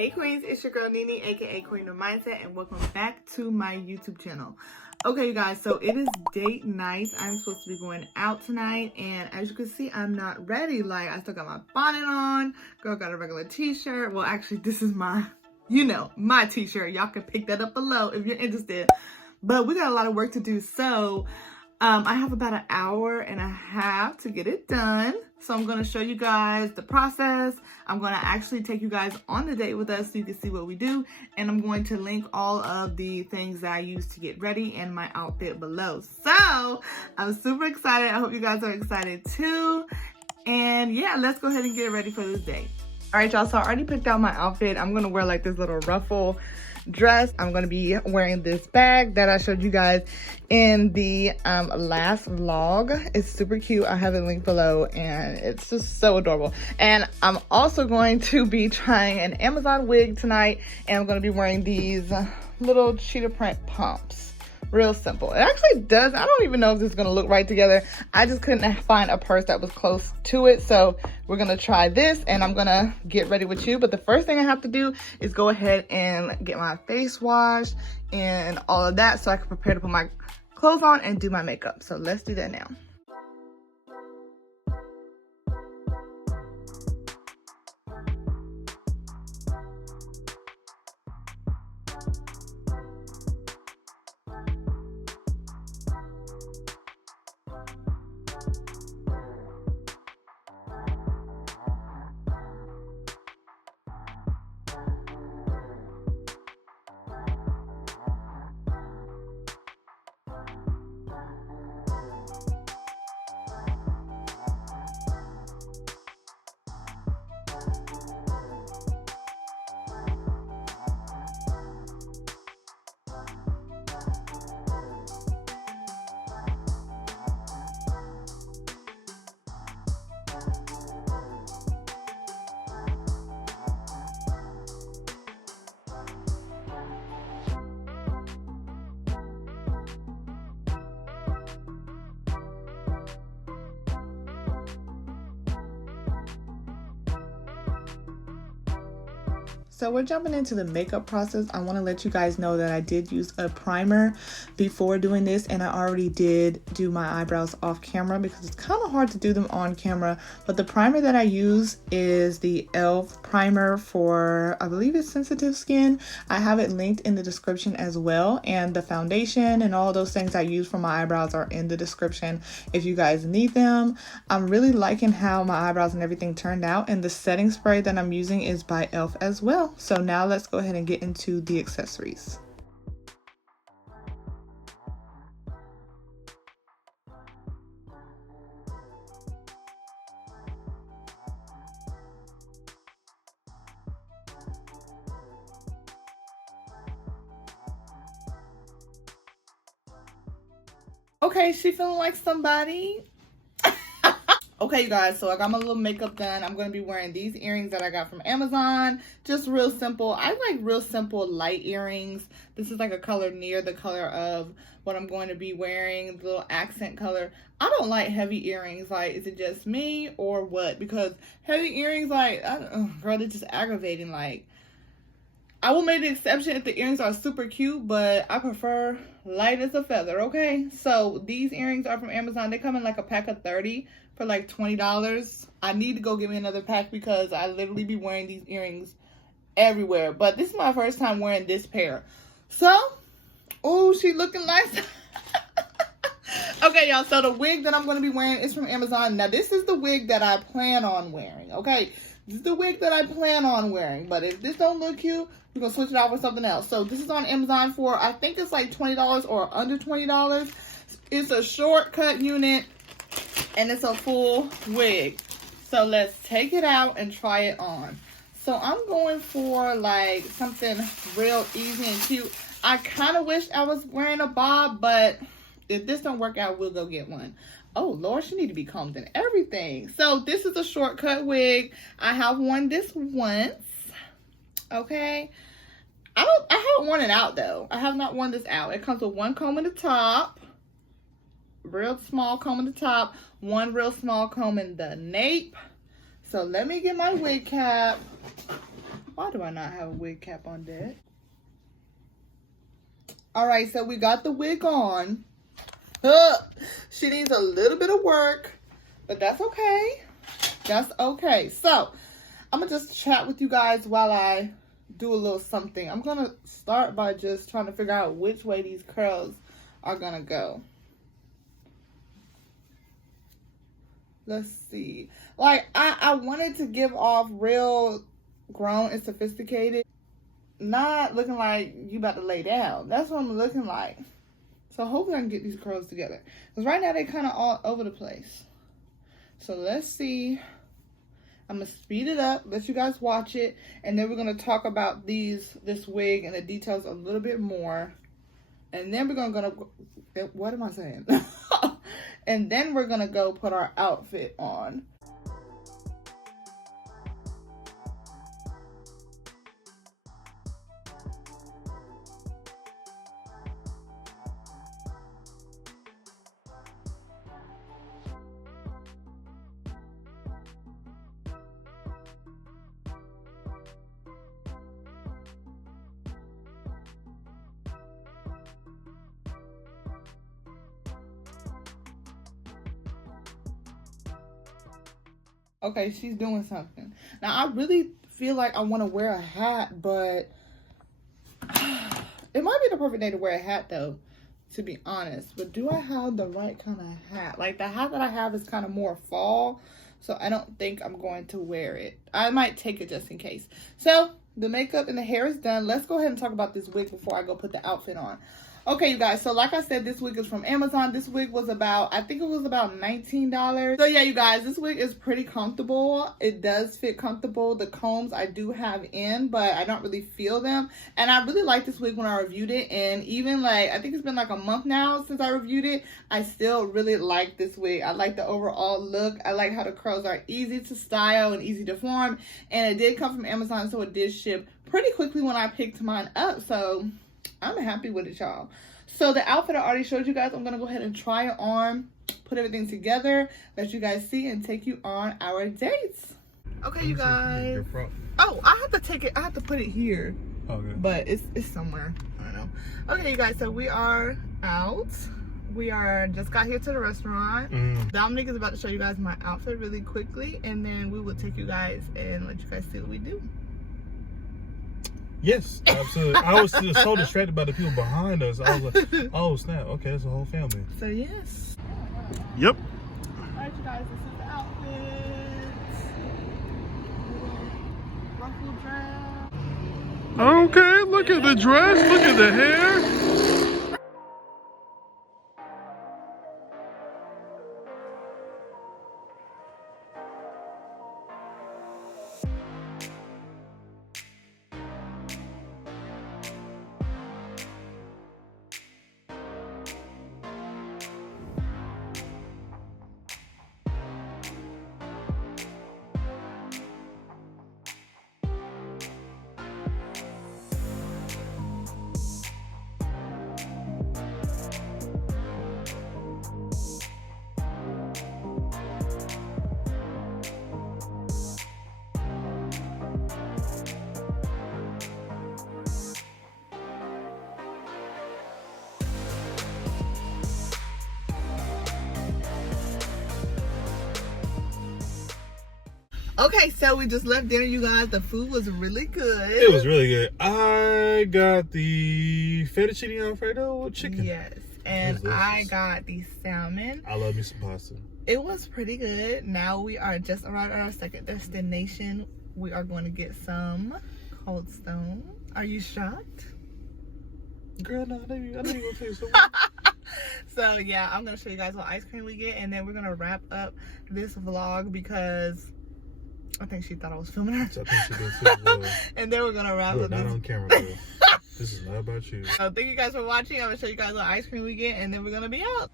Hey Queens, it's your girl Nene, aka Queendom Mindset, and welcome back to my YouTube channel. Okay, you guys, so it is date night. I'm supposed to be going out tonight, and as you can see, I'm not ready. Like, I still got my bonnet on. Girl got a regular t-shirt. Well, actually, this is my, my t-shirt. Y'all can pick that up below if you're interested. But we got a lot of work to do, so I have about an hour and a half to get it done. So I'm going to show you guys the process. I'm going to actually take you guys on the date with us so you can see what we do. And I'm going to link all of the things that I use to get ready and my outfit below. So I'm super excited. I hope you guys are excited too. And yeah, let's go ahead and get ready for this date. All right, y'all. So I already picked out my outfit. I'm going to wear like this little ruffle dress. I'm going to be wearing this bag that I showed you guys in the last vlog. It's super cute. I have it linked below and it's just so adorable. And I'm also going to be trying an Amazon wig tonight, and I'm going to be wearing these little cheetah print pumps. Real simple. It actually does. I don't even know if this is going to look right together. I just couldn't find a purse that was close to it. So we're going to try this and I'm going to get ready with you. But the first thing I have to do is go ahead and get my face washed and all of that so I can prepare to put my clothes on and do my makeup. So let's do that now. So we're jumping into the makeup process. I want to let you guys know that I did use a primer before doing this, and I already did do my eyebrows off camera because it's kind of hard to do them on camera. But the primer that I use is the e.l.f. primer for, I believe it's sensitive skin. I have it linked in the description as well, and the foundation and all those things I use for my eyebrows are in the description if you guys need them. I'm really liking how my eyebrows and everything turned out, and the setting spray that I'm using is by e.l.f. as well. So now let's go ahead and get into the accessories. Okay, she feeling like somebody. Okay, you guys, so I got my little makeup done. I'm going to be wearing these earrings that I got from Amazon. Just real simple. I like real simple light earrings. This is like a color near the color of what I'm going to be wearing, the little accent color. I don't like heavy earrings. Like, is it just me or what? Because heavy earrings, like, girl, they're just aggravating. Like, I will make the exception if the earrings are super cute, but I prefer light as a feather, okay? So these earrings are from Amazon. They come in like a pack of 30 for like $20. I need to go get me another pack because I literally be wearing these earrings everywhere. But this is my first time wearing this pair. So, oh, she looking nice. Okay, y'all, so the wig that I'm going to be wearing is from Amazon. Now, this is the wig that I plan on wearing, okay? This is the wig that I plan on wearing. But if this don't look cute, we're going to switch it out with something else. So this is on Amazon for, I think it's like $20 or under $20. It's a shortcut unit and it's a full wig. So let's take it out and try it on. So I'm going for like something real easy and cute. I kind of wish I was wearing a bob, but if this don't work out, we'll go get one. Oh Lord, she need to be combed and everything. So this is a shortcut wig. I have worn this once. Okay. I haven't worn it out though. I have not worn this out. It comes with one comb in the top. Real small comb in the top. One real small comb in the nape. So let me get my wig cap. Why do I not have a wig cap on deck? Alright, so we got the wig on. She needs a little bit of work, but that's okay. That's okay. So, I'm going to just chat with you guys while I do a little something. I'm going to start by just trying to figure out which way these curls are going to go. Let's see. Like, I wanted to give off real grown and sophisticated. Not looking like you about to lay down. That's what I'm looking like. So hopefully I can get these curls together. Because right now they're kind of all over the place. So let's see. I'm going to speed it up. Let you guys watch it. And then we're going to talk about this wig and the details a little bit more. And then we're going to... What am I saying? And then we're going to go put our outfit on. Okay, she's doing something. Now, I really feel like I want to wear a hat, but it might be the perfect day to wear a hat, though, to be honest. But do I have the right kind of hat? Like, the hat that I have is kind of more fall, so I don't think I'm going to wear it. I might take it just in case. So, the makeup and the hair is done. Let's go ahead and talk about this wig before I go put the outfit on. Okay, you guys, so like I said, this wig is from Amazon. This wig was about, I think it was about $19. So yeah, you guys, this wig is pretty comfortable. It does fit comfortable. The combs I do have in, but I don't really feel them. And I really liked this wig when I reviewed it. And even like, I think it's been like a month now since I reviewed it. I still really like this wig. I like the overall look. I like how the curls are easy to style and easy to form. And it did come from Amazon, so it did ship pretty quickly when I picked mine up. So I'm happy with it, y'all. So the outfit I already showed you guys. I'm going to go ahead and try it on, put everything together, let you guys see, and take you on our dates. Okay, you guys. Oh, I have to take it. I have to put it here. Okay. But it's somewhere. I don't know. Okay, you guys. So we are out. We just got here to the restaurant. Dominic is about to show you guys my outfit really quickly, and then we will take you guys and let you guys see what we do. Yes, absolutely. I was so distracted by the people behind us. I was like, oh, snap. Okay, that's a whole family. So, yes. Yep. All right, you guys, this is the outfit. Ruffle dress. Okay, look at the dress. Look at the hair. Okay, so we just left dinner, you guys. The food was really good. It was really good. I got the fettuccine alfredo with chicken. Yes, and I got the salmon. I love me some pasta. It was pretty good. Now we are just arrived at our second destination. We are going to get some Cold Stone. Are you shocked? Girl, no, I know you're going to tell you something. So, yeah, I'm going to show you guys what ice cream we get, and then we're going to wrap up this vlog because I think she thought I was filming her. I think she did too. And then we're going to wrap up not on camera, girl. This is not about you. So, thank you guys for watching. I'm going to show you guys what ice cream we get, and then we're going to be out.